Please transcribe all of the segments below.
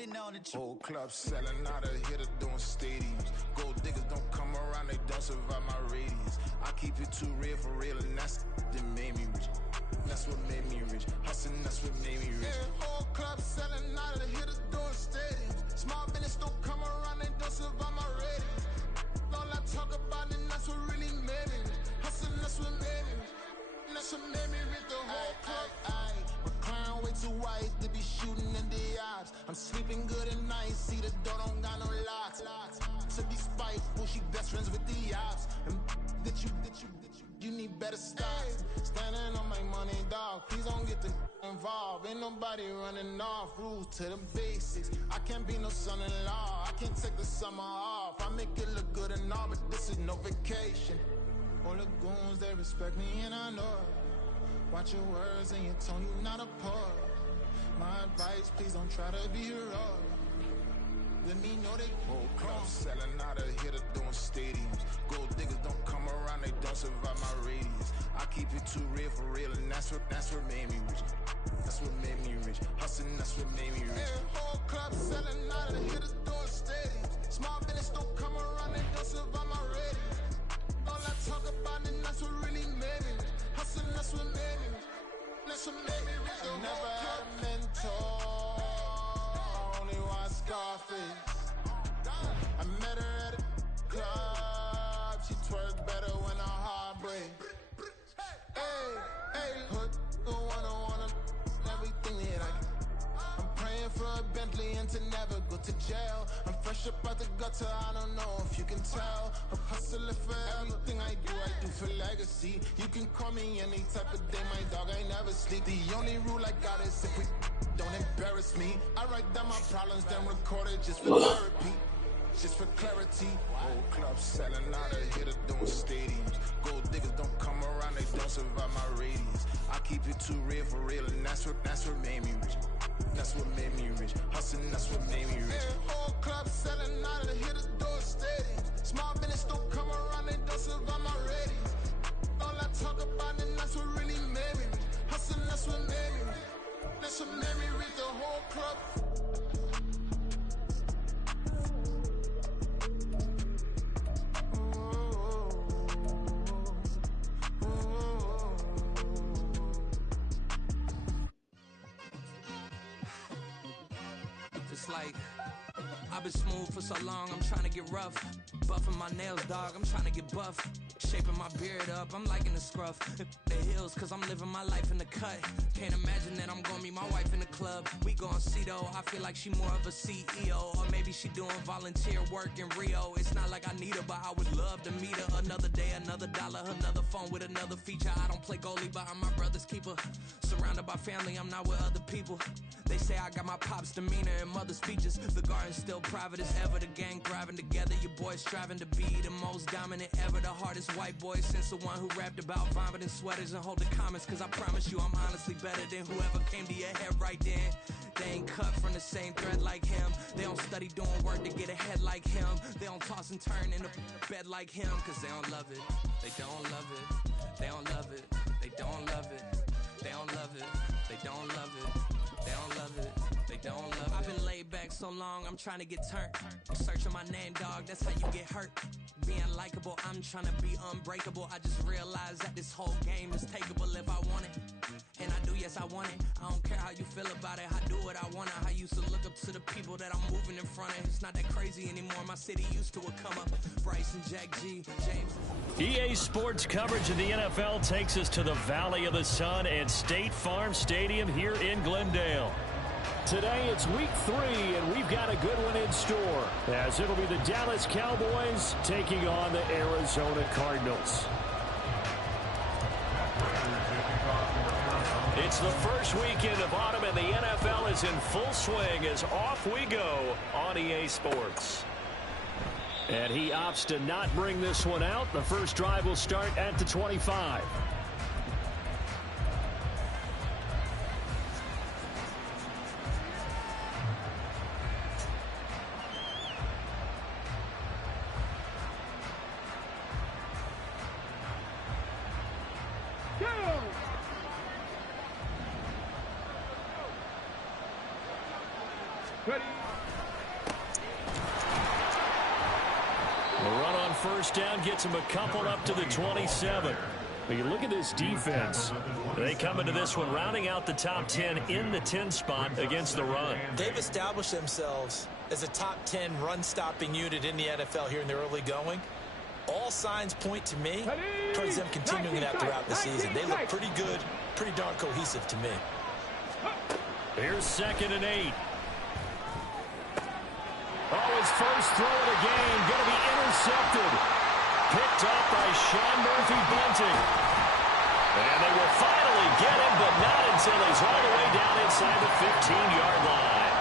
grinding on the Whole club selling out of hitter doing stadiums. Gold diggers don't come around, they don't survive my radius. I keep it too real for real, and that's that made me rich. That's what made me rich. Hustling, that's what made me rich. Yeah, whole club selling out of hitter doing stadiums. Small business don't come around, they don't survive my radius. All I talk about, and that's what really made me rich. Hustling, that's what made me rich. That's what made me rich. The whole club. My crown way too white to be shooting in the eyes. I'm sleeping good at night, see the door don't got no locks. To be spiteful, she best friends with the ops. And you need better stop. Standing on my money, dog. Please don't get the involved. Ain't nobody running off. Rules to the basics. I can't be no son-in-law. I can't take the summer off. I make it look good and all, but this is no vacation. All the goons, they respect me and I know it. Watch your words and your tone, you not a poet. My advice, please don't try to be heroic. Let me know they whole club selling out of hitter doing stadiums. Gold diggers don't come around, they don't survive my radius. I keep it too real for real, and that's what made me rich. That's what made me rich. Hustling, that's what made me rich. Yeah, whole club selling out of hitter doing stadiums. Small business don't come around, they don't survive my radius. All I talk about, and that's what really made me rich. Hustling, that's what made me rich. That's what made me rich. I never had a mentor. Only one Scarface. I met her at a club. She twerk better when her heart breaks. Hey, hood, wanna everything that I can. I'm praying for a Bentley and to never go to jail. I'm fresh up out the gutter, I don't know if you can tell. I'm hustling for everything I do for legacy. You can call me any type of day, my dog, I never sleep. The only rule I got is if we don't embarrass me. I write down my problems, then record it just for therapy. Just for clarity. Whole club selling out of hitter doing stadiums. Gold diggers don't come around, they don't survive my radius. I keep it too real for real, and that's what made me rich. That's what made me rich. Hustling, that's what made me rich. Yeah, whole club selling out of hitter doing stadiums. Small business don't come around, they don't survive my radius. All I talk about, and that's what really made me rich. Hustling, that's what made me rich. That's what made me rich. The whole club. Like, I've been smooth for so long, I'm trying to get rough. Buffing my nails, dog, I'm trying to get buff. Shaping my beard up, I'm liking the scruff. The hills, cause I'm living my life in the cut. Can't imagine that I'm gonna meet my wife in the club. We gon' see though, I feel like she more of a CEO. Or maybe she doing volunteer work in Rio. It's not like I need her, but I would love to meet her. Another day, another dollar, another phone with another feature. I don't play goalie, but I'm my brother's keeper. Surrounded by family, I'm not with other people. They say I got my pop's demeanor and mother's features. The garden's still private as ever. The gang thriving together. Your boys striving to be the most dominant ever. The hardest white boy since the one who rapped about vomiting sweaters and hold the comments. Cause I promise you I'm honestly better than whoever came to your head right then. They ain't cut from the same thread like him. They don't study doing work to get ahead like him. They don't toss and turn in the bed like him. Cause they don't love it. They don't love it. They don't love it. They don't love it. They don't love it. They don't love it. They don't love it. They don't love it. I've been laid back so long, I'm trying to get turned. Searching my name, dog, that's how you get hurt. Being likable, I'm trying to be unbreakable. I just realized that this whole game is takeable if I want it. And I do, yes, I want it. I don't care how you feel about it. I do what I want. I used to look up to the people that I'm moving in front of. It's not that crazy anymore. My city used to come up. Bryson, Jack G, James. EA Sports coverage of the NFL takes us to the Valley of the Sun and State Farm Stadium here in Glendale. Today it's week 3, and we've got a good one in store, as it'll be the Dallas Cowboys taking on the Arizona Cardinals. It's the first weekend of autumn, and the NFL is in full swing as off we go on EA Sports. And he opts to not bring this one out. The first drive will start at the 25. Ready. first down, gets him a couple up to the 27. But you look at this defense. They come into this one rounding out the top 10 in the 10 spot against the run. They've established themselves as a top 10 run-stopping unit in the NFL here in the early going. All signs point to me towards them continuing that throughout the season. They look pretty good, pretty darn cohesive to me. Here's 2nd and 8. Oh, his first throw of the game going to be intercepted. Picked up by Sean Murphy-Bunting. And they will finally get him, but not until he's all the way down inside the 15-yard line.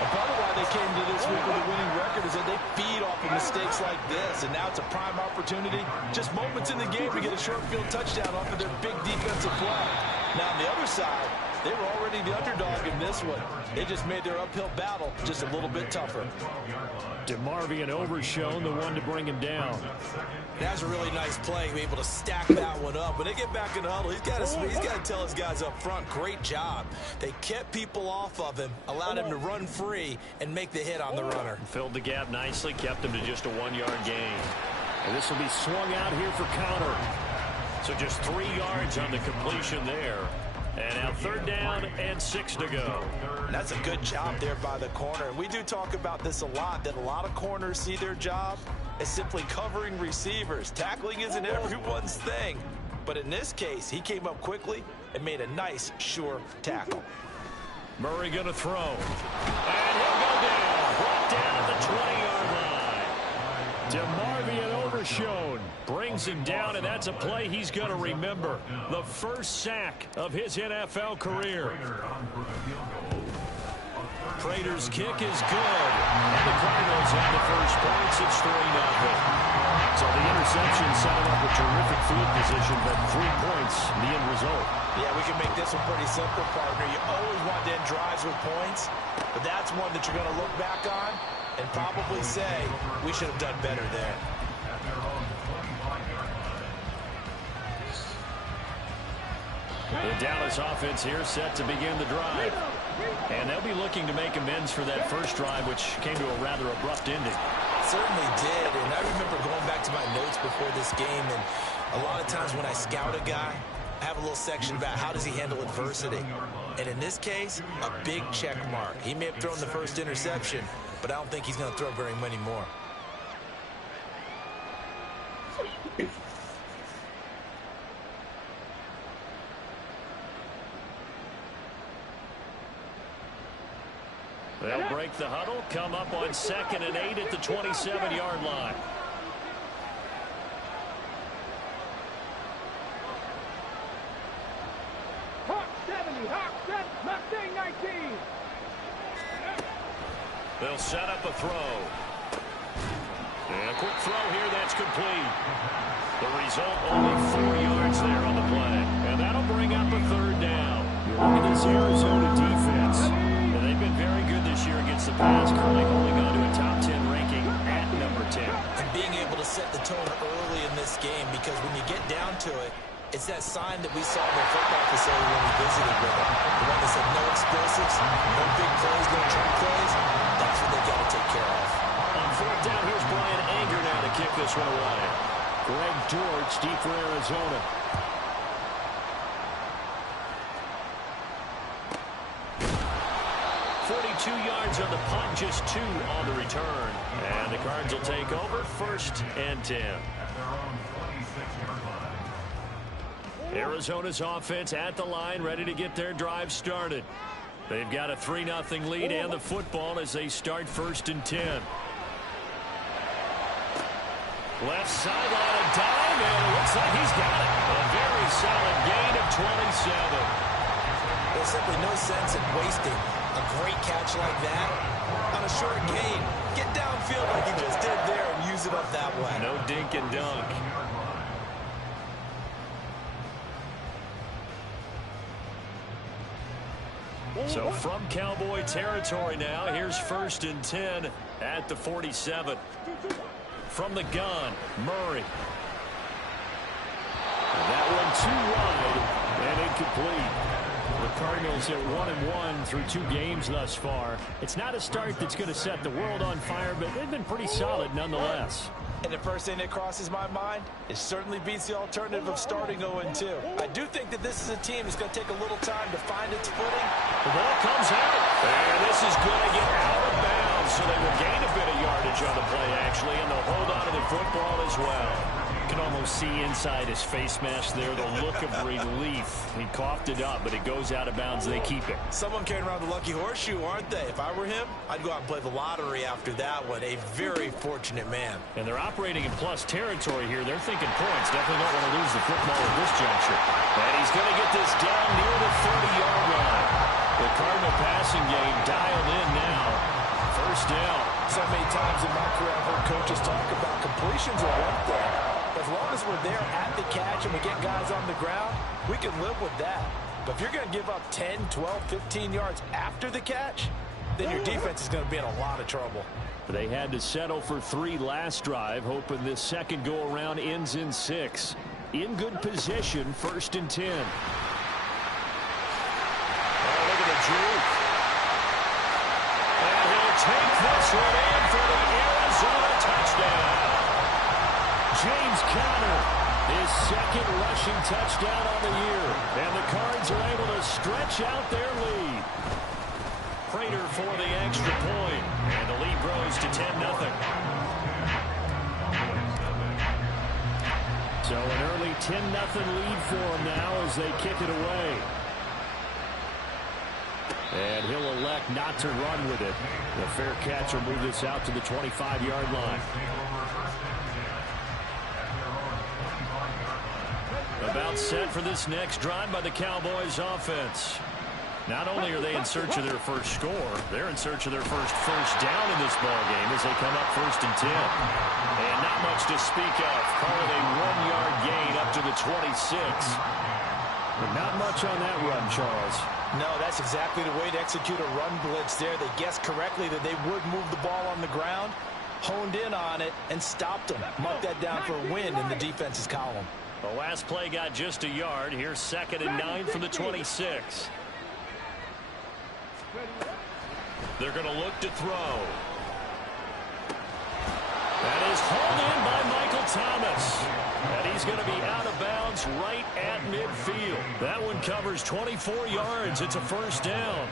And part of why they came to this week with a winning record is that they feed off of mistakes like this, and now it's a prime opportunity. Just moments in the game to get a short field touchdown off of their big defensive play. Now on the other side, they were already the underdog in this one. They just made their uphill battle just a little bit tougher. DeMarvion Overshown, the one to bring him down. That's a really nice play, to be able to stack that one up. When they get back in the huddle, he's got to tell his guys up front, great job. They kept people off of him, allowed him to run free, and make the hit on the runner. Filled the gap nicely, kept him to just a 1-yard gain. And this will be swung out here for counter. So just 3 yards on the completion there. And now 3rd down and 6 to go. And that's a good job there by the corner. And we do talk about this a lot, that a lot of corners see their job as simply covering receivers. Tackling isn't everyone's thing. But in this case, he came up quickly and made a nice, sure tackle. Murray going to throw. And he'll go down. Brought down at the 20-yard line. DeMarvion Overshown brings him down, and that's a play he's going to remember. The first sack of his NFL career. Prater's kick is good. And the Cardinals have the first points. It's 3-0. So the interception set him up a terrific field position, but 3 points, the end result. Yeah, we can make this one pretty simple, partner. You always want to end drives with points, but that's one that you're going to look back on and probably say, we should have done better there. The Dallas offense here set to begin the drive. And they'll be looking to make amends for that first drive, which came to a rather abrupt ending. Certainly did, and I remember going back to my notes before this game, and a lot of times when I scout a guy, I have a little section about how does he handle adversity. And in this case, a big check mark. He may have thrown the first interception, but I don't think he's going to throw very many more. They'll break the huddle, come up on 2nd and 8 at the 27-yard line. Hawk 70, Hawk 7, Mustang 19. They'll set up a throw. And a quick throw here, that's complete. The result, only 4 yards there on the play. And that'll bring up a 3rd down. Look at this Arizona defense. And they've been very good this year against the pass, currently holding on to a top 10 ranking at number 10. And being able to set the tone early in this game, because when you get down to it, it's that sign that we saw in the football facility when we visited with them. The one that said no explosives, no big plays, no trick plays. That's what they got to take care of. On 4th down, here's Brian Anger now to kick this one away. Greg George, deep for Arizona. Yards on the punt, just 2 on the return. And the Cards will take over 1st and 10. Arizona's offense at the line, ready to get their drive started. They've got a 3-0 lead and the football as they start 1st and 10. Left sideline, a dime, and it looks like he's got it. A very solid gain of 27. There's simply no sense in wasting a great catch like that on a short gain. Get downfield like he just did there and use it up that way. No dink and dunk. So from Cowboy territory now, here's 1st and 10 at the 47. From the gun, Murray. And that one too wide and incomplete. The Cardinals at 1-1 through 2 games thus far. It's not a start that's going to set the world on fire, but they've been pretty solid nonetheless. And the first thing that crosses my mind, it certainly beats the alternative of starting 0-2. I do think that this is a team that's going to take a little time to find its footing. The ball comes out. And this is going to get out of bounds, so they will gain a bit of yardage on the play, actually, and they'll hold on to the football as well. You can almost see inside his face mask there the look of relief. He coughed it up, but it goes out of bounds. They keep it. Someone carrying around the lucky horseshoe, aren't they? If I were him, I'd go out and play the lottery after that one. A very fortunate man. And they're operating in plus territory here. They're thinking points. Definitely don't want to lose the football at this juncture. And he's going to get this down near the 30-yard line. The Cardinal passing game dialed in now. First down. So many times in my career I've heard coaches talk about completions are one thing. As long as we're there at the catch and we get guys on the ground, we can live with that. But if you're going to give up 10, 12, 15 yards after the catch, then your defense is going to be in a lot of trouble. They had to settle for 3 last drive, hoping this second go-around ends in 6. In good position, 1st and 10. Oh, look at the juke. And he'll take this one in for the Arizona touchdown. James Conner, his second rushing touchdown on the year. And the Cards are able to stretch out their lead. Prater for the extra point. And the lead grows to 10-0. So an early 10-0 lead for him now as they kick it away. And he'll elect not to run with it. The fair catch will move this out to the 25-yard line. About set for this next drive by the Cowboys offense. Not only are they in search of their first score, they're in search of their first down in this ball game as they come up 1st and 10. And not much to speak of. Call it a 1-yard gain up to the 26. But not much on that run, Charles. No, that's exactly the way to execute a run blitz there. They guessed correctly that they would move the ball on the ground, honed in on it, and stopped them. Mark that down for a win in the defense's column. The last play got just a yard. Here's 2nd and 9 from the 26. They're going to look to throw. That is hauled in by Michael Thomas. And he's going to be out of bounds right at midfield. That one covers 24 yards. It's a 1st down.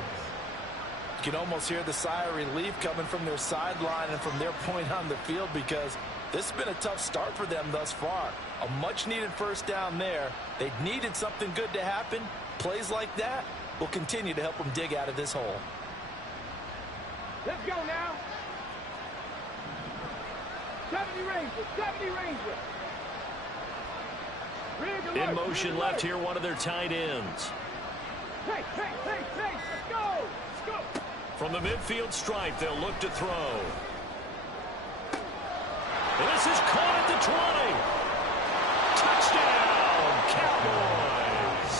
You can almost hear the sigh of relief coming from their sideline and from their point on the field because this has been a tough start for them thus far. A much-needed 1st down there. They needed something good to happen. Plays like that will continue to help them dig out of this hole. Let's go now. 70 Rangers. In motion left here, one of their tight ends. Hey, let's go. From the midfield stripe, they'll look to throw. And this is caught at the 20. Touchdown, Cowboys.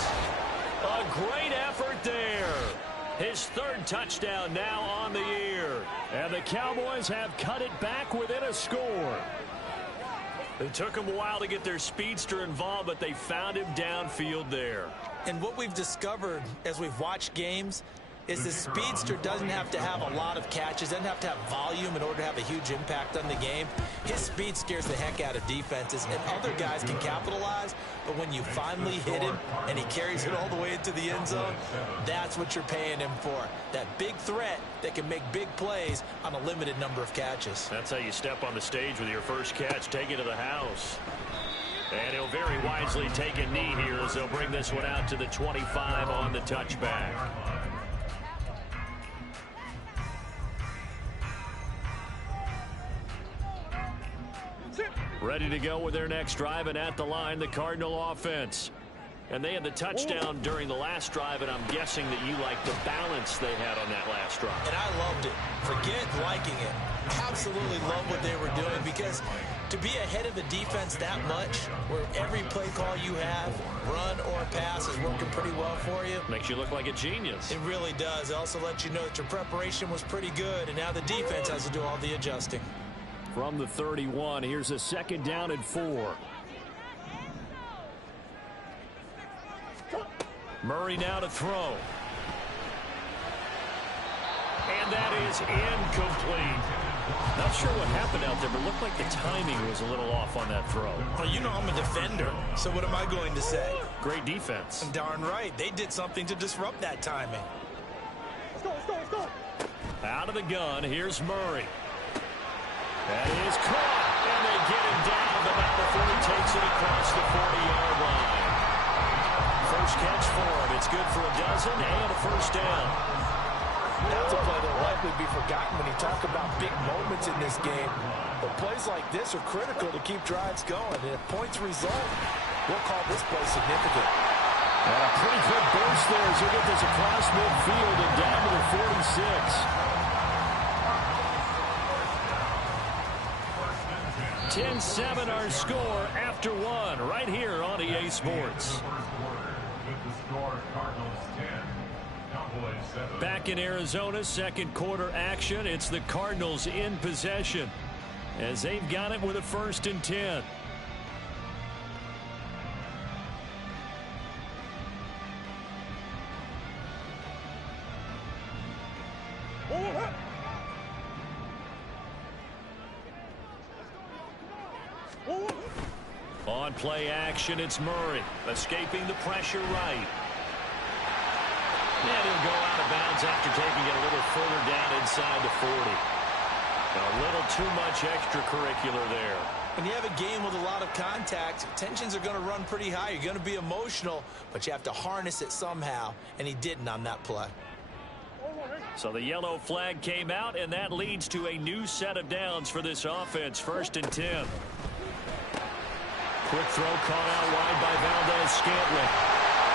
A great effort there. His 3rd touchdown now on the year. And the Cowboys have cut it back within a score. It took them a while to get their speedster involved, but they found him downfield there. And what we've discovered as we've watched games is the speedster doesn't have to have a lot of catches, doesn't have to have volume in order to have a huge impact on the game. His speed scares the heck out of defenses, and other guys can capitalize, but when you finally hit him and he carries it all the way into the end zone, that's what you're paying him for. That big threat that can make big plays on a limited number of catches. That's how you step on the stage with your first catch, take it to the house. And he'll very wisely take a knee here as they'll bring this one out to the 25 on the touchback. Ready to go with their next drive, and at the line, the Cardinal offense. And they had the touchdown during the last drive, and I'm guessing that you like the balance they had on that last drive. And I loved it. Forget liking it. Absolutely love what they were doing, because to be ahead of the defense that much, where every play call you have, run or pass, is working pretty well for you. Makes you look like a genius. It really does. It also lets you know that your preparation was pretty good, and now the defense has to do all the adjusting. From the 31, here's a 2nd down and 4. Murray now to throw. And that is incomplete. Not sure what happened out there, but looked like the timing was a little off on that throw. Well, you know I'm a defender, so what am I going to say? Great defense. Darn right. They did something to disrupt that timing. Let's go. Out of the gun, here's Murray. That is caught, and they get him down the amount before he takes it across the 40-yard line. First catch for him. It's good for a dozen and a first down. That's a play that will likely be forgotten when you talk about big moments in this game. But plays like this are critical to keep drives going. And if points result, we'll call this play significant. And a pretty good burst there as he'll get this across midfield and down to the 46. 10-7 our score after one right here on EA Sports. Back in Arizona, second quarter action. It's the Cardinals in possession as they've got it with a 1st and 10. On play action, it's Murray escaping the pressure right. And he'll go out of bounds after taking it a little further down inside the 40. A little too much extracurricular there. When you have a game with a lot of contact, tensions are going to run pretty high. You're going to be emotional, but you have to harness it somehow, and he didn't on that play. So the yellow flag came out, and that leads to a new set of downs for this offense. 1st and 10. Quick throw caught out wide by Valdez-Scantling.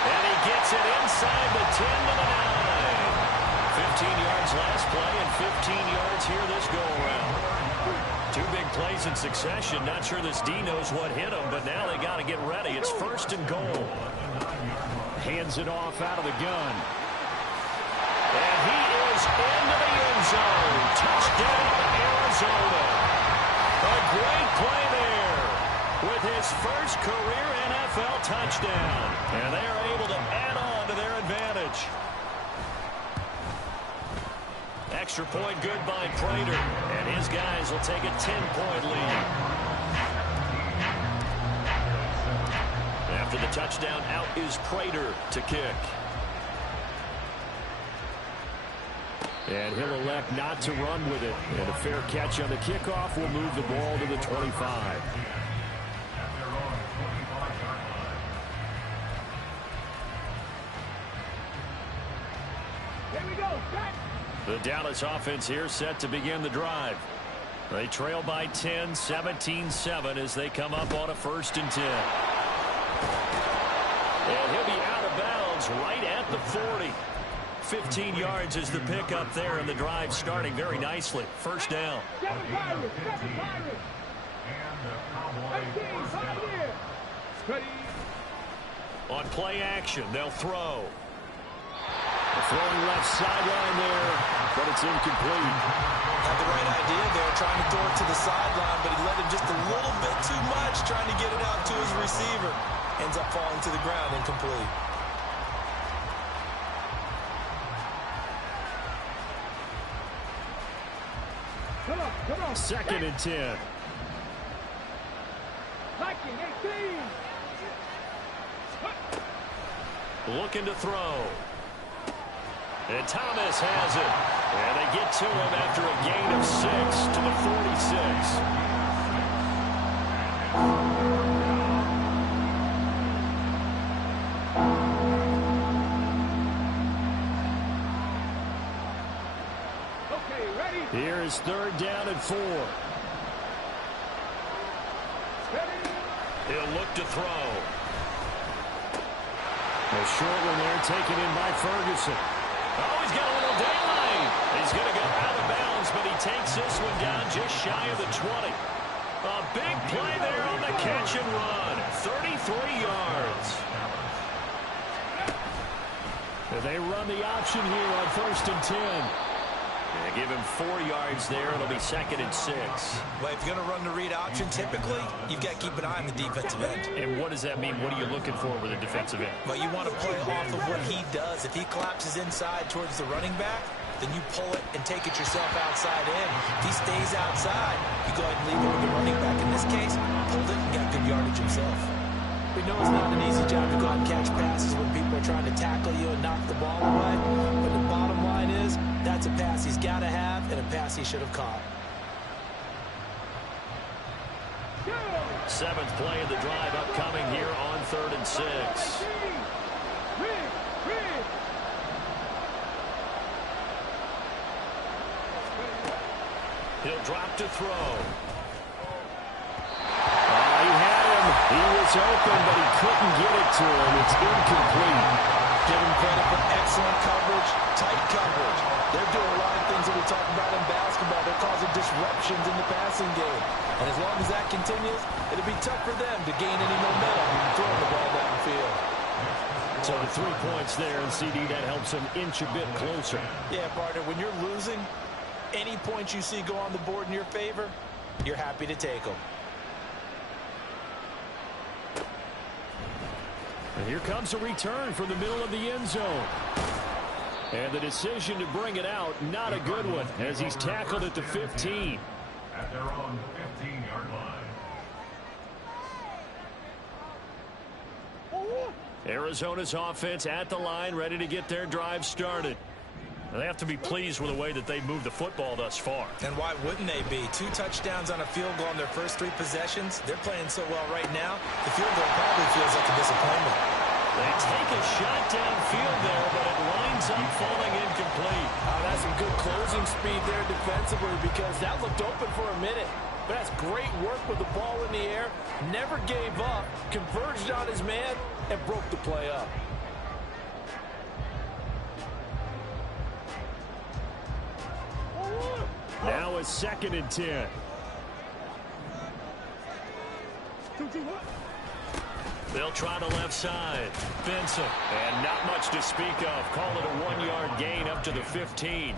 And he gets it inside the 10 to the 9. 15 yards last play and 15 yards here this go-around. 2 big plays in succession. Not sure this D knows what hit him, but now they got to get ready. It's 1st and goal. Hands it off out of the gun. And he is into the end zone. Touchdown, Arizona. A great play there with his first career NFL touchdown. And they are able to add on to their advantage. Extra point good by Prater. And his guys will take a 10-point lead. After the touchdown, out is Prater to kick. And he'll elect not to run with it. And a fair catch on the kickoff will move the ball to the 25. Here we go. Back. The Dallas offense here set to begin the drive. They trail by 10, 17-7 as they come up on a 1st and 10. And he'll be out of bounds right at the 40. 15 yards is the pickup there, and the drive starting very nicely. 1st down. 7 Pirates. 7 Pirates. 18 Pioneers. Ready. On play action, they'll throw. Throwing left sideline there, but it's incomplete. Had the right idea there, trying to throw it to the sideline, but he let him just a little bit too much, trying to get it out to his receiver. Ends up falling to the ground, incomplete. Come on. 2nd and 10. Viking 18. Looking to throw. And Thomas has it. And they get to him after a gain of 6 to the 46. Okay, ready. Here is 3rd down and 4. Ready. He'll look to throw. A short one there taken in by Ferguson. Oh, he's got a little daylight. He's going to go out of bounds, but he takes this one down just shy of the 20. A big play there on the catch and run. 33 yards. They run the option here on 1st and 10. Yeah, give him 4 yards there. It'll be 2nd and 6. Well, if you're going to run the read option, typically, you've got to keep an eye on the defensive end. And what does that mean? What are you looking for with a defensive end? Well, you want to play off of what he does. If he collapses inside towards the running back, then you pull it and take it yourself outside in. If he stays outside, you go ahead and leave it with the running back. In this case, pulled it and got good yardage himself. We know it's not an easy job to go out and catch passes when people are trying to tackle you and knock the ball away. But the bottom line is, that's a pass he's got to have and a pass he should have caught. 7th play of the drive upcoming here on 3rd and 6. He'll drop to throw. He had him. He was open, but he couldn't get it to him. It's incomplete. Give him credit for excellent coverage, tight coverage. They're doing a lot of things that we talk about in basketball. They're causing disruptions in the passing game. And as long as that continues, it'll be tough for them to gain any momentum and throwing the ball downfield. So the 3 points there, and CD, that helps him inch a bit closer. Yeah, partner, when you're losing, any points you see go on the board in your favor, you're happy to take them. And here comes a return from the middle of the end zone. And the decision to bring it out, not a good one, as he's tackled at the 15. At their own 15-yard line. Arizona's offense at the line, ready to get their drive started. They have to be pleased with the way that they moved the football thus far. And why wouldn't they be? 2 touchdowns on a field goal on their first 3 possessions. They're playing so well right now, the field goal probably feels like a disappointment. They take a shot downfield there, but it lines up falling incomplete. That's some good closing speed there defensively, because that looked open for a minute. But that's great work with the ball in the air. Never gave up, converged on his man, and broke the play up. Now it's 2nd and 10. They'll try the left side. Benson. And not much to speak of. Call it a 1-yard gain up to the 15.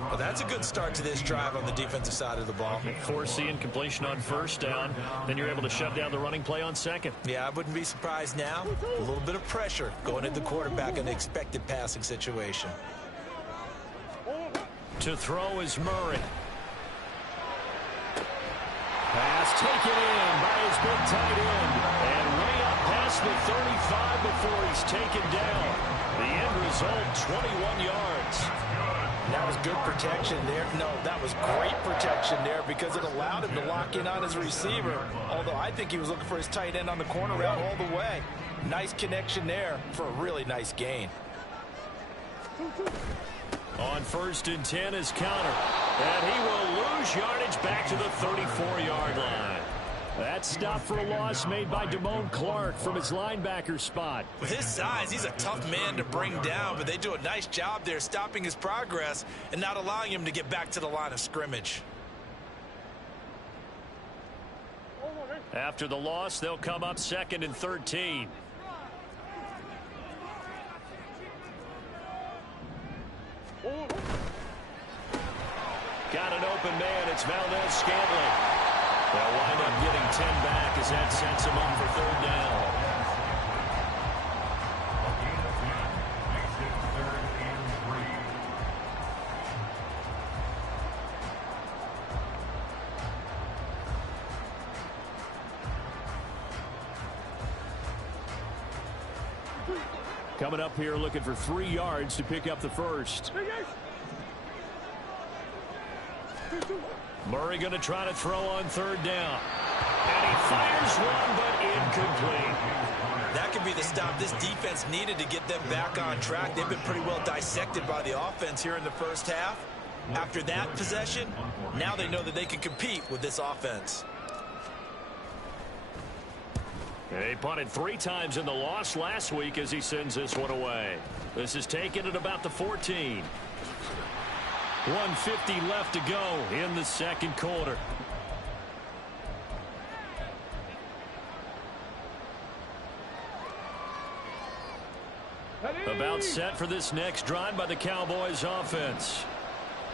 Well, that's a good start to this drive on the defensive side of the ball. Force the incompletion on 1st down. Then you're able to shut down the running play on 2nd. Yeah, I wouldn't be surprised now. A little bit of pressure going at the quarterback in the expected passing situation. To throw is Murray. Pass taken in by his big tight end. And way up past the 35 before he's taken down. The end result, 21 yards. That was good protection there. No, that was great protection there because it allowed him to lock in on his receiver. Although I think he was looking for his tight end on the corner route all the way. Nice connection there for a really nice gain. On 1st and 10 is counter. And he will lose yardage back to the 34-yard line. That stop for a loss made by Damone Clark from his linebacker spot. With his size, he's a tough man to bring down, but they do a nice job there stopping his progress and not allowing him to get back to the line of scrimmage. After the loss, they'll come up 2nd and 13. Got an open man. It's Valdez-Scantling. They'll wind up getting 10 back as that sets him up for 3rd down. Coming up here looking for 3 yards to pick up the first. Murray going to try to throw on 3rd down. And he fires one, but incomplete. That could be the stop this defense needed to get them back on track. They've been pretty well dissected by the offense here in the first half. After that possession, now they know that they can compete with this offense. He punted 3 times in the loss last week as he sends this one away. This is taken at about the 14. 1:50 left to go in the 2nd quarter. About set for this next drive by the Cowboys offense.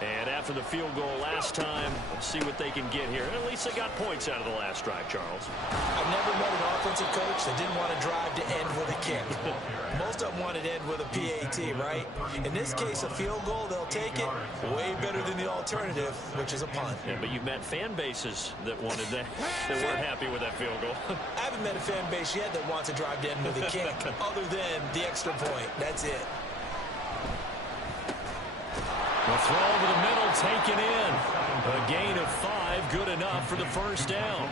And after the field goal last time, let's see what they can get here. At least they got points out of the last drive, Charles. I've never met an offensive coach that didn't want to drive to end with a kick. Most of them wanted to end with a PAT, right? In this case, a field goal, they'll take it. Way better than the alternative, which is a punt. Yeah, but you've met fan bases that wanted that, that weren't happy with that field goal. I haven't met a fan base yet that wants to drive to end with a kick, other than the extra point. That's it. The throw over the middle, taken in. A gain of 5, good enough for the first down.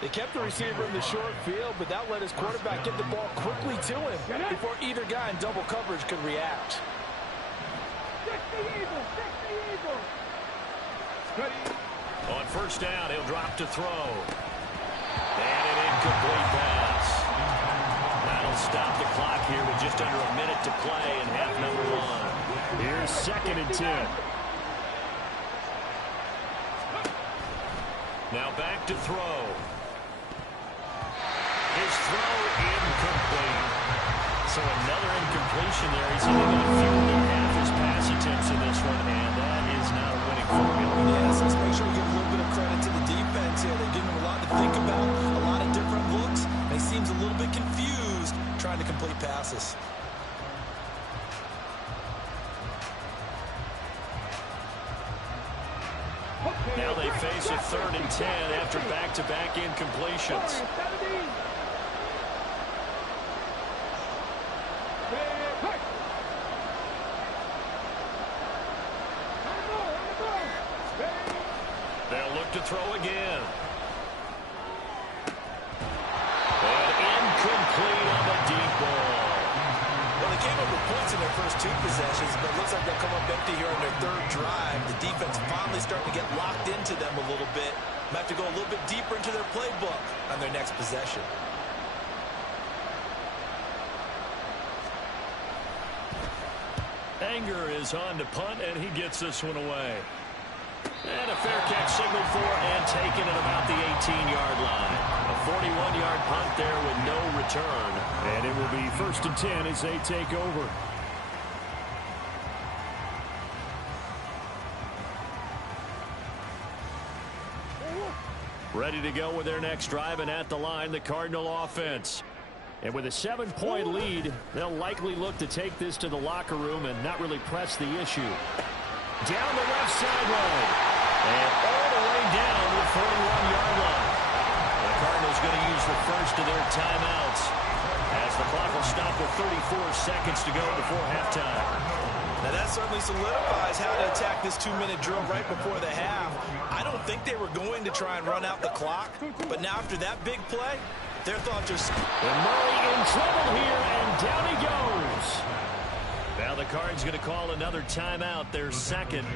They kept the receiver in the short field, but that let his quarterback get the ball quickly to him before either guy in double coverage could react. On first down, he'll drop to throw. And an incomplete pass. That'll stop the clock here with just under a minute to play in half number 1. Here's 2nd and 10. Now back to throw. His throw incomplete. So another incompletion there. He's only got fewer than half his pass attempts in this one, and that is not a winning formula. Yes, let's make sure we give a little bit of credit to the defense here. They're giving him a lot to think about, a lot of different looks, and he seems a little bit confused trying to complete passes. Now they face a 3rd and 10 after back-to-back incompletions. They'll look to throw again. And incomplete on the deep ball. Well, they came up with points in their first 2 possessions, but it looks like they'll come up empty here on their 3rd drive. The defense finally starting to get locked into them a little bit. Might have to go a little bit deeper into their playbook on their next possession. Anger is on to punt, and he gets this one away. And a fair catch signaled for and taken at about the 18-yard line. A 41-yard punt there with no return. And it will be 1st and 10 as they take over. Ready to go with their next drive, and at the line, the Cardinal offense. And with a 7-point lead, they'll likely look to take this to the locker room and not really press the issue. Down the left sideline. And all the way down to the 41-yard line. The Cardinals going to use the first of their timeouts as the clock will stop with 34 seconds to go before halftime. Now that certainly solidifies how to attack this 2-minute drill right before the half. I don't think they were going to try and run out the clock, but now after that big play, their thoughts are... And Murray in trouble here, and down he goes. Now the Cards going to call another timeout, their 2nd.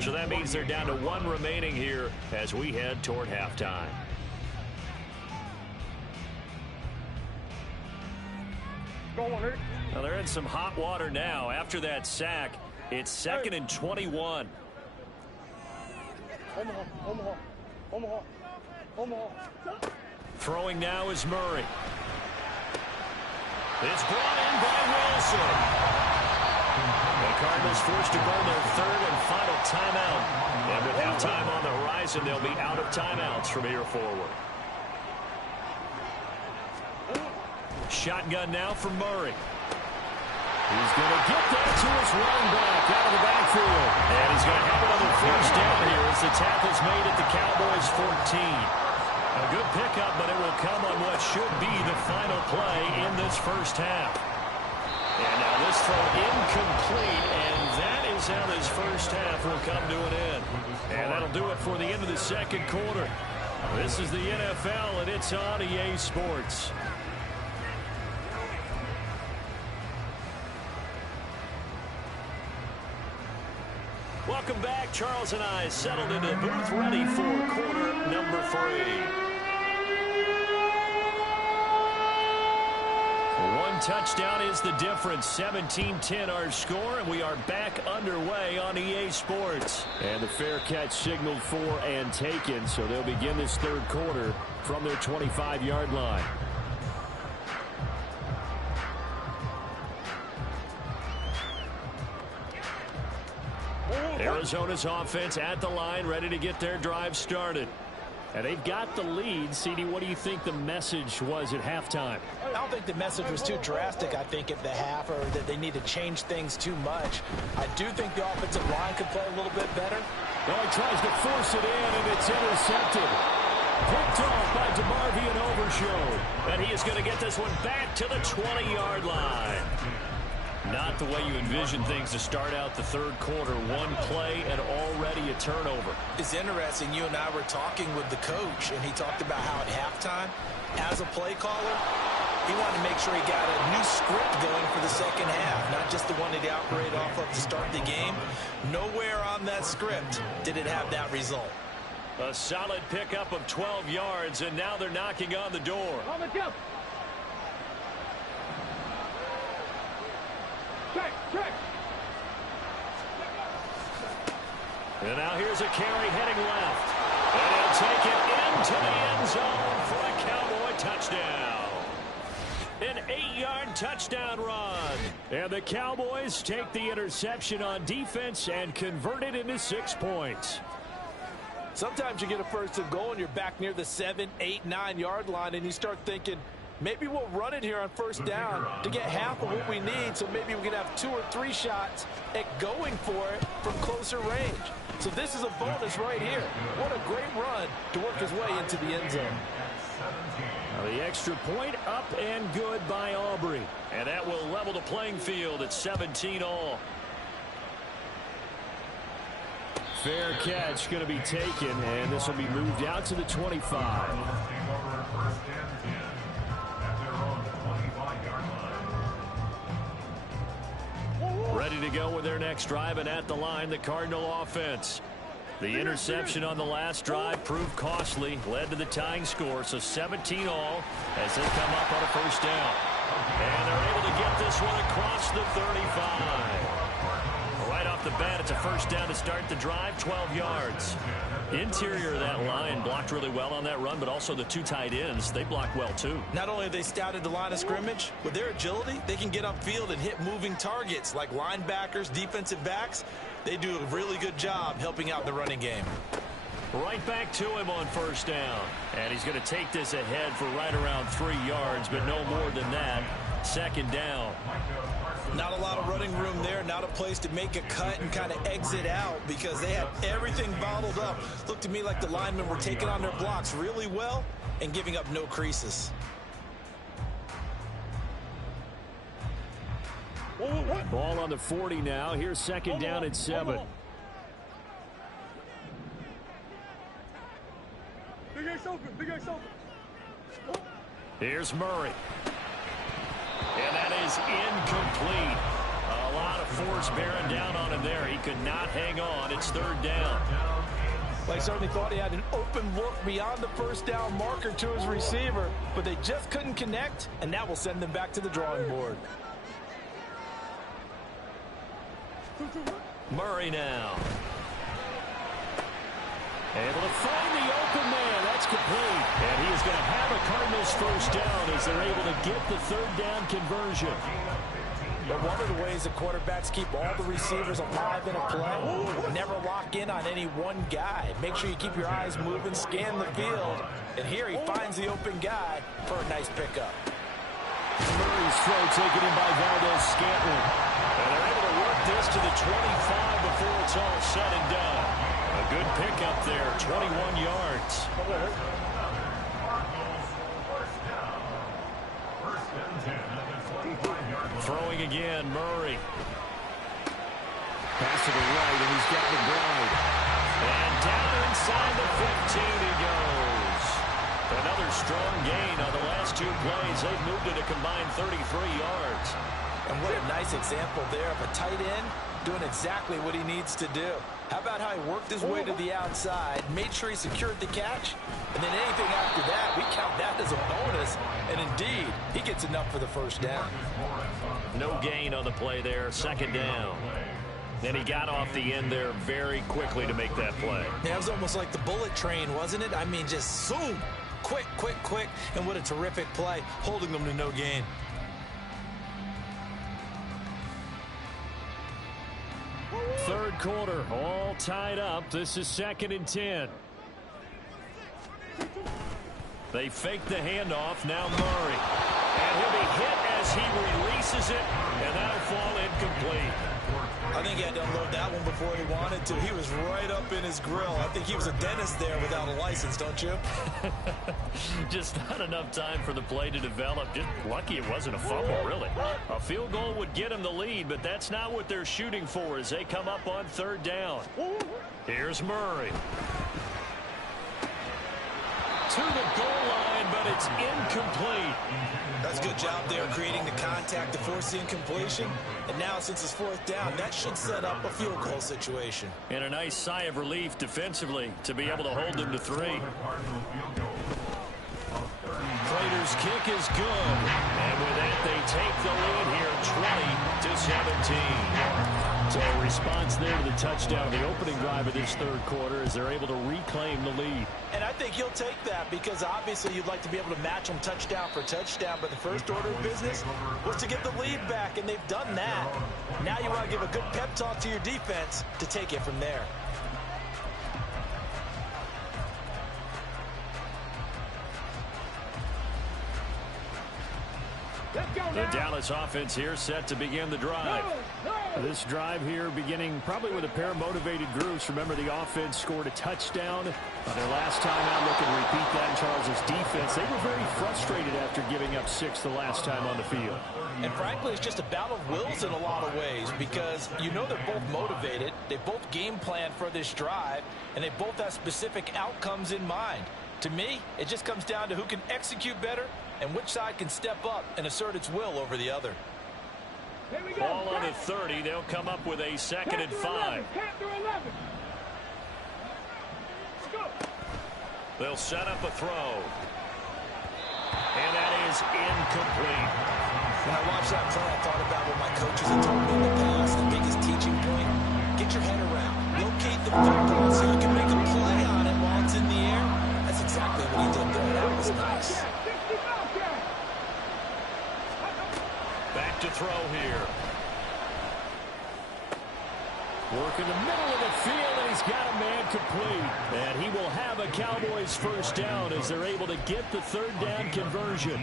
So that means they're down to 1 remaining here as we head toward halftime. Well, they're in some hot water now. After that sack, it's 2nd and 21. Throwing now is Murray. It's brought in by Wilson. The Cardinals forced to burn their 3rd and final timeout. And with halftime on the horizon, they'll be out of timeouts from here forward. Shotgun now for Murray. He's going to get that to his running back out of the backfield. And he's going to have another first down here as the tackle's made at the Cowboys' 14. A good pickup, but it will come on what should be the final play in this first half. And now this throw incomplete, and that is how this first half will come to an end. And that'll do it for the end of the 2nd quarter. This is the NFL, and it's on EA Sports. Welcome back. Charles and I settled into the booth, ready for quarter number 3. One touchdown is the difference. 17-10 our score, and we are back underway on EA Sports. And the fair catch signaled for and taken, so they'll begin this 3rd quarter from their 25-yard line. Arizona's offense at the line, ready to get their drive started. And they've got the lead. CD, what do you think the message was at halftime? I don't think the message was too drastic, I think, at the half, or that they need to change things too much. I do think the offensive line could play a little bit better. Well, he tries to force it in, and it's intercepted. Picked off by DeMarvion Overshow. And he is going to get this one back to the 20-yard line. Not the way you envision things to start out the third quarter. One play and already a turnover. It's interesting. You and I were talking with the coach, and he talked about how at halftime, as a play caller, he wanted to make sure he got a new script going for the second half, not just the one that he operated off of to start the game. Nowhere on that script did it have that result. A solid pickup of 12 yards, and now they're knocking on the door. On the jump. Check. And now here's a carry heading left. And he'll take it into the end zone for a Cowboy touchdown. An 8-yard touchdown run. And the Cowboys take the interception on defense and convert it into 6 points. Sometimes you get a first and goal and you're back near the 7, 8, 9-yard line, and you start thinking, maybe we'll run it here on first down to get half of what we need, so maybe we can have 2 or 3 shots at going for it from closer range. So this is a bonus right here. What a great run to work his way into the end zone. Now the extra point up and good by Aubrey. And that will level the playing field at 17 all. Fair catch going to be taken, and this will be moved out to the 25. Ready to go with their next drive, and at the line, the Cardinal offense. The interception on the last drive proved costly, led to the tying score, so 17 all as they come up on a first down. And they're able to get this one across the 35. Right off the bat, it's a first down to start the drive, 12 yards. Interior of that line blocked really well on that run, but also the 2 tight ends, they blocked well too. Not only have they scouted the line of scrimmage, with their agility, they can get upfield and hit moving targets like linebackers, defensive backs. They do a really good job helping out the running game. Right back to him on first down. And he's going to take this ahead for right around 3 yards, but no more than that. Second down. Not a lot of running room there, not a place to make a cut and kind of exit out because they had everything bottled up. Looked to me like the linemen were taking on their blocks really well and giving up no creases. Ball on the 40 now. Here's second down and 7. Big X open. Here's Murray. And that is incomplete. A lot of force bearing down on him there. He could not hang on. It's third down. Well, he certainly thought he had an open look beyond the first down marker to his receiver, but they just couldn't connect, and that will send them back to the drawing board. Murray now. Able to find the open man. That's complete. And he is going to have a Cardinals first down as they're able to get the third down conversion. But one of the ways the quarterbacks keep all the receivers alive in a play, never lock in on any one guy. Make sure you keep your eyes moving, scan the field. And here he finds the open guy for a nice pickup. Murray's throw taken in by Valdez-Scantling. And they're able to work this to the 25 before it's all said and done. A good pickup there, 21 yards. Throwing again, Murray. Pass to the right, and he's got the guard. And down inside the 15 he goes. Another strong gain on the last 2 plays. They've moved it a combined 33 yards. And what a nice example there of a tight end doing exactly what he needs to do. How about how he worked his way to the outside, made sure he secured the catch, and then anything after that, we count that as a bonus. And indeed, he gets enough for the first down. No gain on the play there, second down. And he got off the end there very quickly to make that play. Yeah, it was almost like the bullet train, wasn't it? I mean, just zoom, quick, and what a terrific play, holding them to no gain. Third quarter, all tied up. This is 2nd and 10. They fake the handoff. Now Murray. And he'll be hit as he releases it, and that'll fall incomplete. I think he had to unload that one before he wanted to. He was right up in his grill. I think he was a dentist there without a license, don't you? Just not enough time for the play to develop. Just lucky it wasn't a fumble, really. A field goal would get him the lead, but that's not what they're shooting for as they come up on 3rd down. Here's Murray. To the goal line, but it's incomplete. That's a good job there creating the contact to force the incompletion. And now, since it's 4th down, that should set up a field goal situation. And a nice sigh of relief defensively to be able to hold them to 3. Prater's kick is good. And with that, they take the lead here 20-17. So a response there to the touchdown, the opening drive of this 3rd quarter, as they're able to reclaim the lead. And I think he'll take that because obviously you'd like to be able to match them touchdown for touchdown, but the first order of business was to get the lead back, and they've done that. Now you want to give a good pep talk to your defense to take it from there. The Dallas offense here set to begin the drive. This drive here beginning probably with a pair of motivated groups. Remember, the offense scored a touchdown their last time out. Looking to repeat that in Charles' defense. They were very frustrated after giving up 6 the last time on the field. And frankly, it's just a battle of wills in a lot of ways because you know they're both motivated. They both game plan for this drive, and they both have specific outcomes in mind. To me, it just comes down to who can execute better and which side can step up and assert its will over the other. Ball on the 30. They'll come up with a 2nd and 5. They'll set up a throw. And that is incomplete. When I watched that play, I thought about what my coaches had told me in the past. The biggest teaching point, get your head around. Locate the football so you can make a play on it while it's in the air. That's exactly what he did there. That was nice. Back to throw here. Work in the middle of the field, and he's got a man complete. And he will have a Cowboys 1st down as they're able to get the 3rd down conversion.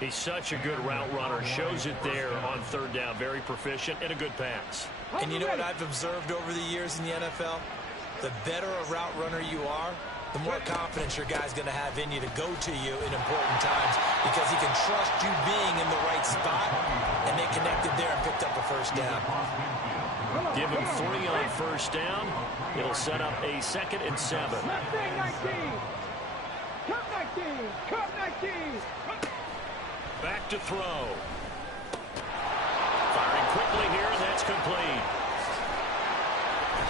He's such a good route runner. Shows it there on 3rd down. Very proficient and a good pass. And you know what I've observed over the years in the NFL? The better a route runner you are, the more confidence your guy's going to have in you to go to you in important times because he can trust you being in the right spot, and they connected there and picked up a 1st down. Give him 3 on 1st down. It'll set up a 2nd and 7. Back to throw. Firing quickly here, and that's complete.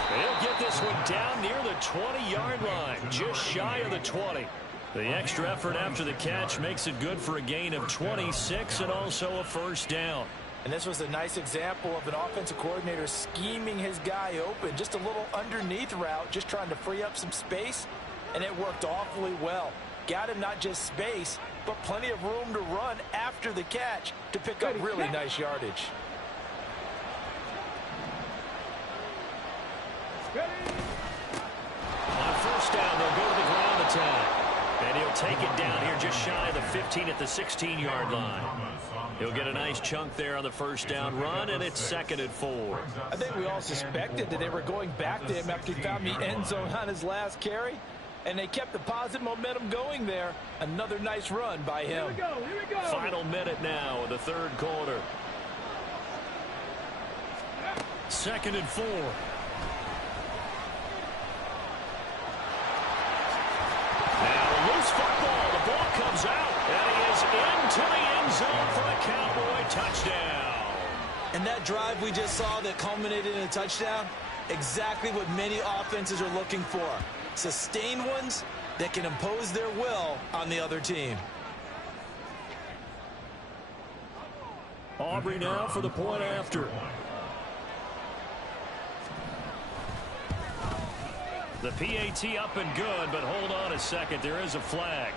They'll get this one down near the 20-yard line, just shy of the 20. The extra effort after the catch makes it good for a gain of 26 and also a 1st down. And this was a nice example of an offensive coordinator scheming his guy open. Just a little underneath route, just trying to free up some space, and it worked awfully well. Got him not just space, but plenty of room to run after the catch to pick up really nice yardage. On 1st down, they'll go to the ground attack. And he'll take it down here just shy of the 15 at the 16-yard line. He'll get a nice chunk there on the 1st down run, and it's 2nd and 4. I think we all suspected that they were going back to him after he found the end zone on his last carry, and they kept the positive momentum going there. Another nice run by him. Here we go. Final minute now of the 3rd quarter. 2nd and 4. Football. The ball comes out, and he is into the end zone for a Cowboy touchdown. And that drive we just saw that culminated in a touchdown, exactly what many offenses are looking for. Sustained ones that can impose their will on the other team. Aubrey now for the point after. The PAT up and good, but hold on a second. There is a flag.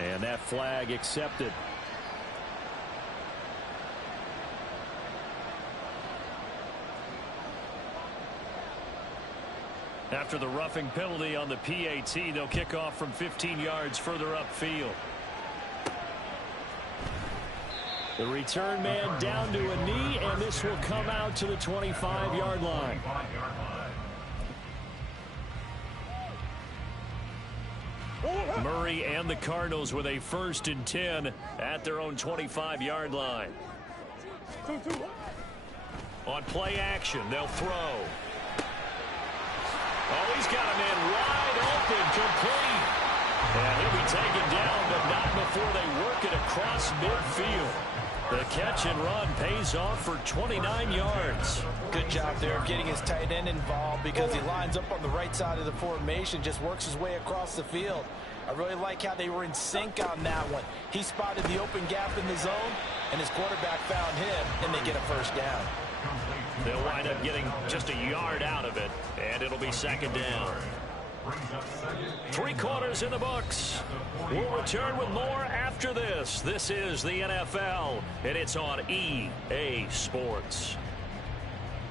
And that flag accepted. After the roughing penalty on the PAT, they'll kick off from 15 yards further upfield. The return man down to a knee, and this will come out to the 25-yard line. Murray and the Cardinals with a 1st and 10 at their own 25-yard line. On play action, they'll throw. Oh, he's got a man wide open, complete. And he'll be taken down, but not before they work it across midfield. The catch and run pays off for 29 yards. Good job there getting his tight end involved because he lines up on the right side of the formation, just works his way across the field. I really like how they were in sync on that one. He spotted the open gap in the zone, and his quarterback found him, and they get a 1st down. They'll wind up getting just a yard out of it, and it'll be 2nd down. 3 quarters in the books. We'll return with more after this. This is the NFL, and it's on EA Sports.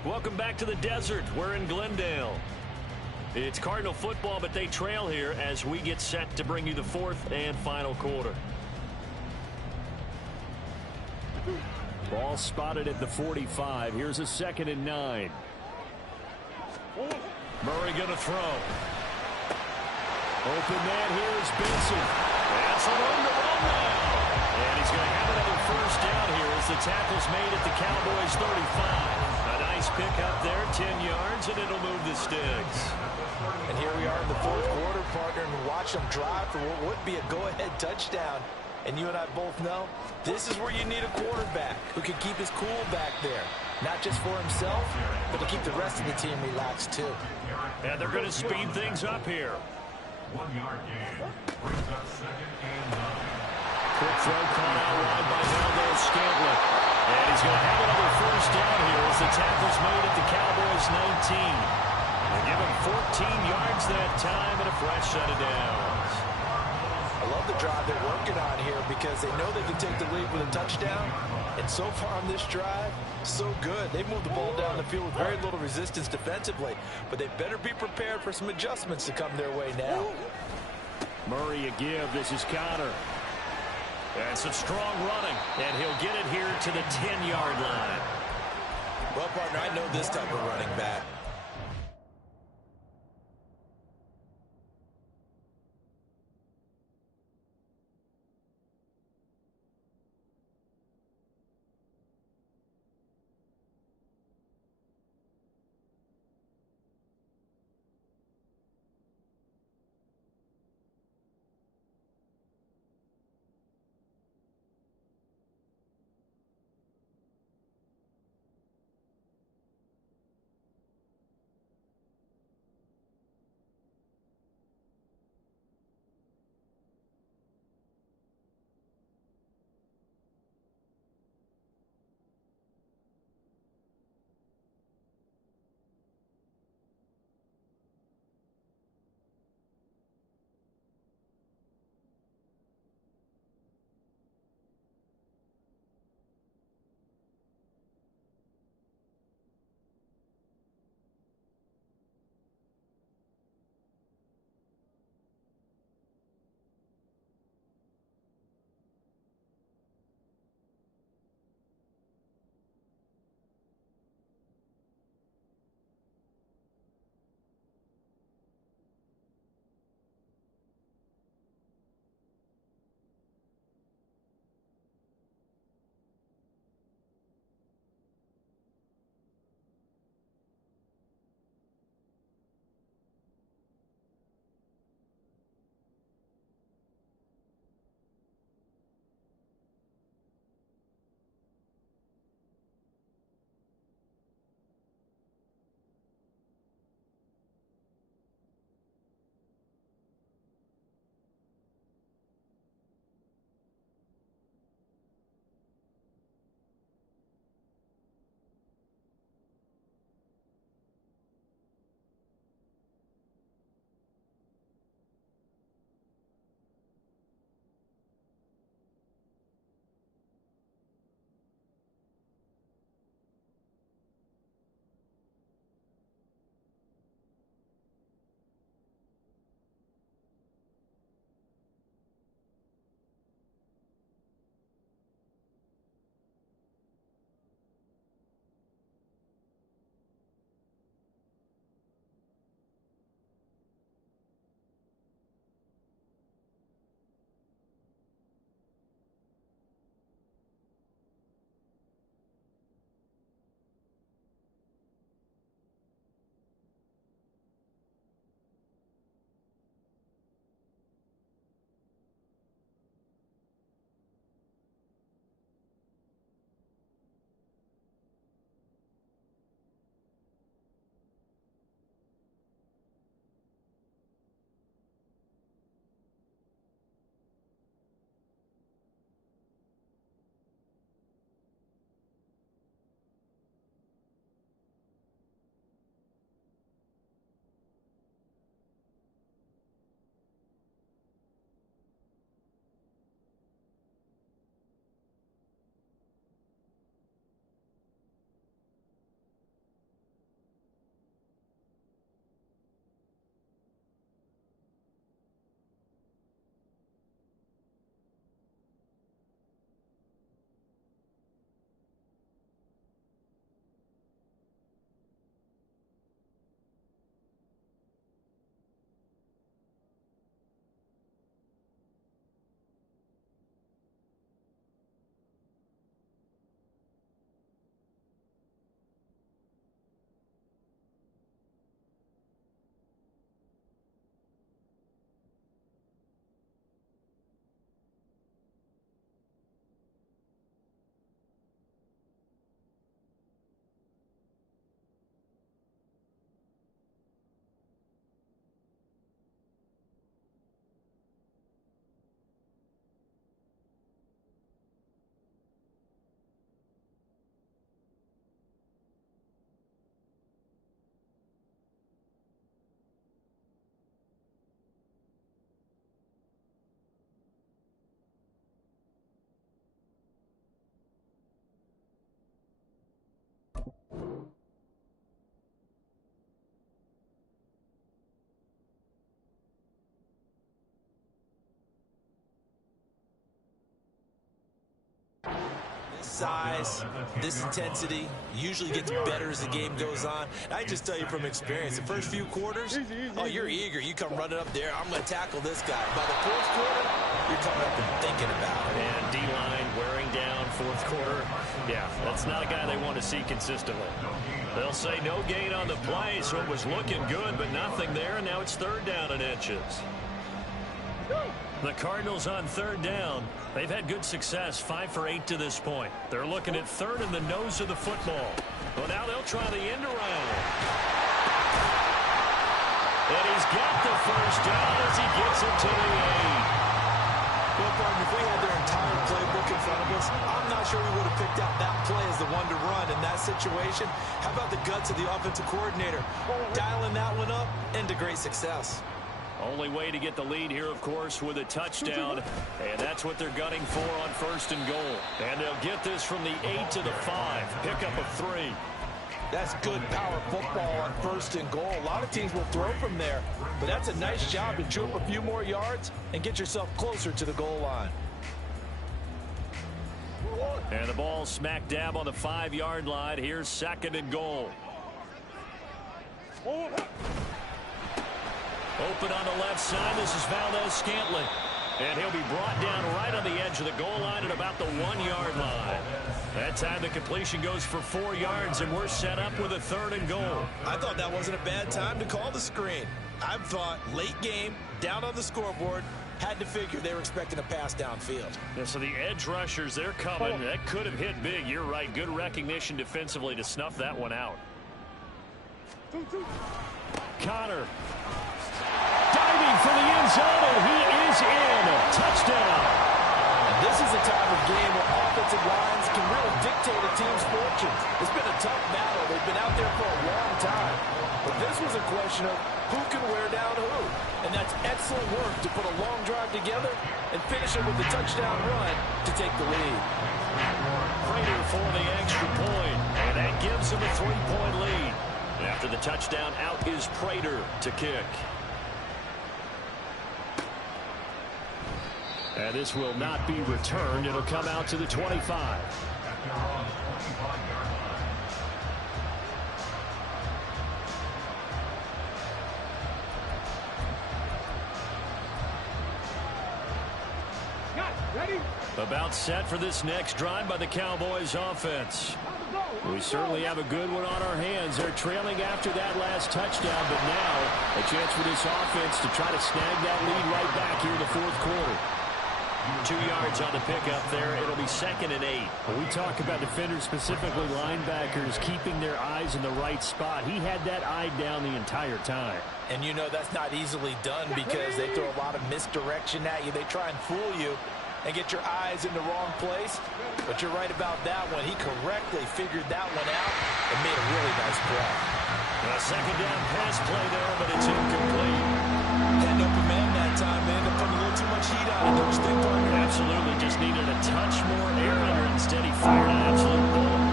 Welcome back to the desert. We're in Glendale. It's Cardinal football, but they trail here as we get set to bring you the 4th and final quarter. Ball spotted at the 45. Here's a 2nd and 9. Murray going to throw. Open man here is Benson. That's a room to run now. And he's going to have another 1st down here as the tackle's made at the Cowboys' 35. A nice pick up there, 10 yards, and it'll move the sticks. And here we are in the 4th quarter, partner, and watch them drive for what would be a go-ahead touchdown. And you and I both know this is where you need a quarterback who can keep his cool back there. Not just for himself, but to keep the rest of the team relaxed, too. And they're going to speed things up here. 1-yard gain. Brings up 2nd and 9. Quick throw caught out wide by Valdez-Scantling. And he's going to have another 1st down here as the tackle's made at the Cowboys' 19. They give him 14 yards that time and a fresh set of downs. I love the drive they're working on here because they know they can take the lead with a touchdown. And so far on this drive, so good. They've moved the ball down the field with very little resistance defensively. But they better be prepared for some adjustments to come their way now. Murray a give. This is Connor. And some strong running. And he'll get it here to the 10-yard line. Well, partner, I know this type of running back. size, this intensity usually gets better as the game goes on. And I just tell you from experience, the first few quarters, oh, you're eager. You come running up there, I'm going to tackle this guy. By the fourth quarter, you're coming up and thinking about it. And D-line wearing down fourth quarter. Yeah, that's not a guy they want to see consistently. They'll say no gain on the play, so it was looking good, but nothing there, and now it's third down in inches. The Cardinals on third down. They've had good success, 5 for 8 to this point. They're looking at third in the nose of the football. Well, now they'll try the end around. And he's got the first down as he gets it to the 8. Well, partner, if we had their entire playbook in front of us, I'm not sure we would have picked out that play as the one to run in that situation. How about the guts of the offensive coordinator? Dialing that one up into great success. Only way to get the lead here, of course, with a touchdown. And that's what they're gunning for on first and goal. And they'll get this from the 8 to the 5. Pickup of 3. That's good power football on first and goal. A lot of teams will throw from there, but that's a nice job to chew up a few more yards and get yourself closer to the goal line. And the ball smack dab on the 5-yard line. Here's second and goal. Open on the left side. This is Valdez-Scantling. And he'll be brought down right on the edge of the goal line at about the 1-yard line. That time the completion goes for 4 yards, and we're set up with a third and goal. I thought that wasn't a bad time to call the screen. I thought late game, down on the scoreboard, had to figure they were expecting a pass downfield. Yeah, so the edge rushers, they're coming. That could have hit big. You're right. Good recognition defensively to snuff that one out. Connor. Diving for the end zone, and he is in. Touchdown. And this is a type of game where offensive lines can really dictate a team's fortunes. It's been a tough battle. They've been out there for a long time. But this was a question of who can wear down who. And that's excellent work to put a long drive together and finish it with a touchdown run to take the lead. Prater for the extra point, and that gives him a 3-point lead. After the touchdown, out is Prater to kick. And this will not be returned. It'll come out to the 25. Ready? About set for this next drive by the Cowboys offense. We certainly have a good one on our hands. They're trailing after that last touchdown, but now a chance for this offense to try to snag that lead right back here in the fourth quarter. 2 yards on the pickup there. It'll be 2nd and 8. We talk about defenders, specifically linebackers, keeping their eyes in the right spot. He had that eye down the entire time. And you know that's not easily done because they throw a lot of misdirection at you. They try and fool you and get your eyes in the wrong place. But you're right about that one. He correctly figured that one out and made a really nice play. A second down pass play there, but it's incomplete. Had an open man that time. They ended up putting a little too much heat on it. Don't you think, partner? Absolutely. Just needed a touch more air under it. Instead, he fired an absolute bullet.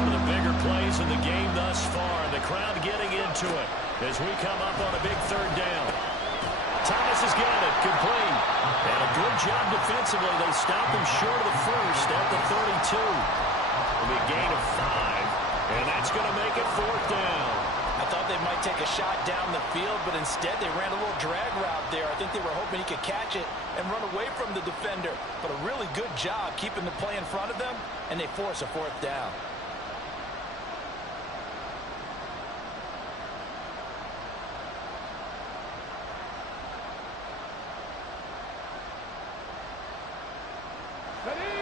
One of the bigger plays in the game thus far. The crowd getting into it as we come up on a big third down. Thomas has got it. Complete. And a good job defensively. They stop him short of the first at the 32. It'll be a gain of 5. And that's going to make it fourth down. I thought they might take a shot down the field, but instead they ran a little drag route there. I think they were hoping he could catch it and run away from the defender. But a really good job keeping the play in front of them, and they force a fourth down.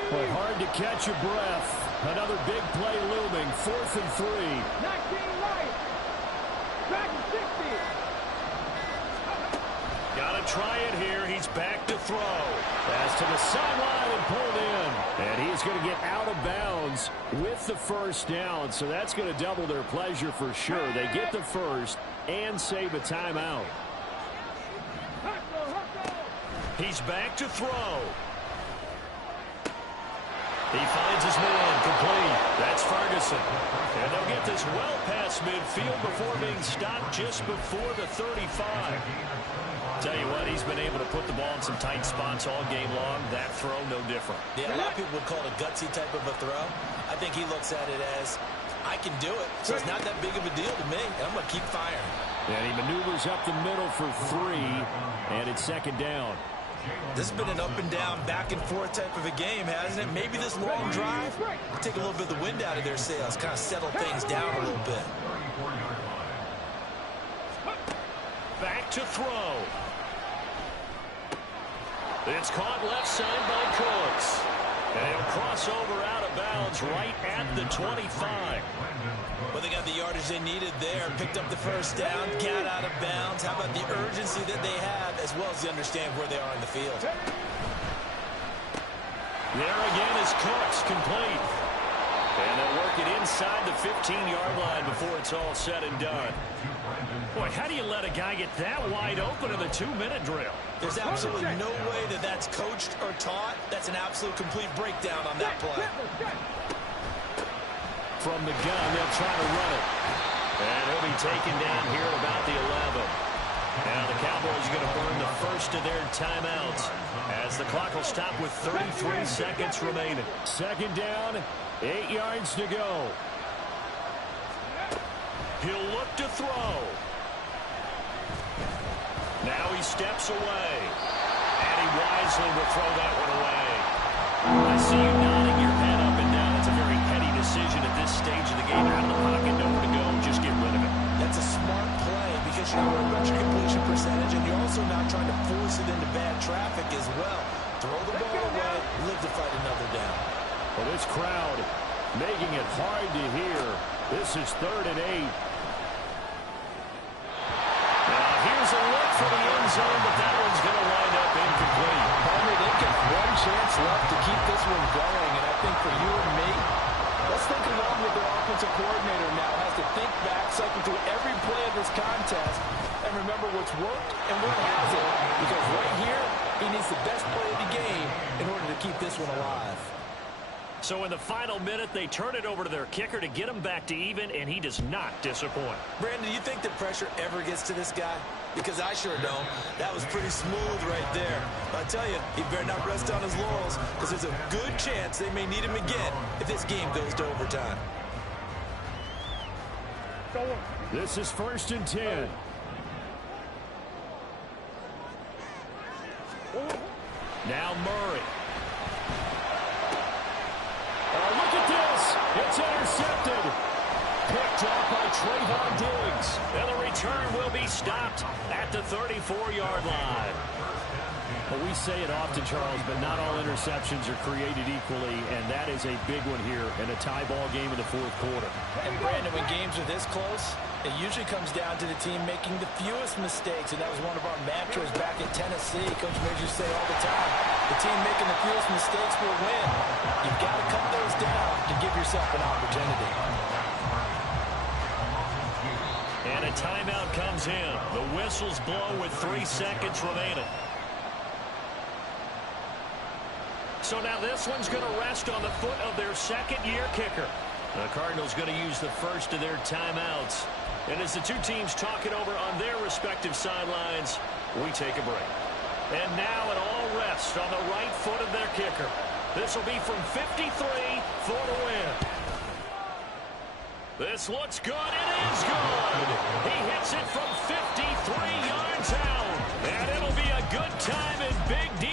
Boy, hard to catch your breath. Another big play looming. 4th and 3. 19 right. Back to 60. Got to try it here. He's back to throw. Pass to the sideline and pulled in. And he's going to get out of bounds with the first down. So that's going to double their pleasure for sure. They get the first and save a timeout. He's back to throw. He finds his man, complete. That's Ferguson. And they'll get this well past midfield before being stopped just before the 35. Tell you what, he's been able to put the ball in some tight spots all game long. That throw, no different. Yeah, a lot of people would call it a gutsy type of a throw. I think he looks at it as, I can do it, so it's not that big of a deal to me, and I'm going to keep firing. And he maneuvers up the middle for 3, and it's second down. This has been an up-and-down, back-and-forth type of a game, hasn't it? Maybe this long drive will take a little bit of the wind out of their sails, kind of settle things down a little bit. Back to throw. It's caught left side by Cooks. And he'll cross over out of bounds right at the 25. Well, they got the yardage they needed there. Picked up the first down, got out of bounds. How about the urgency that they have, as well as they understand where they are in the field. There again is Cooks, complete. And they'll work it inside the 15-yard line before it's all said and done. Boy, how do you let a guy get that wide open in the 2-minute drill? There's absolutely no way that that's coached or taught. That's an absolute complete breakdown on that play. From the gun, they'll try to run it. And he'll be taken down here at about the 11. Now the Cowboys are going to burn the first of their timeouts as the clock will stop with 33 seconds remaining. Second down, 8 yards to go. He'll look to throw. Now he steps away. And he wisely will throw that one away. I see you nodding your head up and down. It's a very heady decision at this stage of the game. Out of the pocket, nowhere to go. Just get rid of it. That's a smart play because you're not worried about your completion percentage, and you're also not trying to force it into bad traffic as well. Throw the ball away, live to fight another down. Well, this crowd making it hard to hear. This is 3rd and 8. Now here's a look for the end zone, but that one's going to wind up incomplete. Palmer, they've got one chance left to keep this one going, and I think for you and me, let's think along with their offensive coordinator now. Has to think back, cycle through every play of this contest, and remember what's worked and what hasn't. Because right here, he needs the best play of the game in order to keep this one alive. So in the final minute, they turn it over to their kicker to get him back to even, and he does not disappoint. Brandon, do you think the pressure ever gets to this guy? Because I sure don't. That was pretty smooth right there. But I tell you, he better not rest on his laurels, because there's a good chance they may need him again if this game goes to overtime. This is 1st and 10. Now Murray. Look at this. It's intercepted. Picked off by Trayvon Diggs. And the return will be stopped at the 34-yard line. Well, we say it often, Charles, but not all interceptions are created equally, and that is a big one here in a tie ball game in the 4th quarter. And, Brandon, when games are this close, it usually comes down to the team making the fewest mistakes, and that was one of our mantras back in Tennessee. Coach Majors say all the time, the team making the fewest mistakes will win. You've got to cut those down to give yourself an opportunity. And a timeout comes in. The whistles blow with 3 seconds remaining. So now this one's going to rest on the foot of their second-year kicker. The Cardinals going to use the first of their timeouts. And as the two teams talk it over on their respective sidelines, we take a break. And now it all rests on the right foot of their kicker. This will be from 53 for the win. This looks good. It is good. He hits it from 53 yards out. And it'll be a good time in Big D.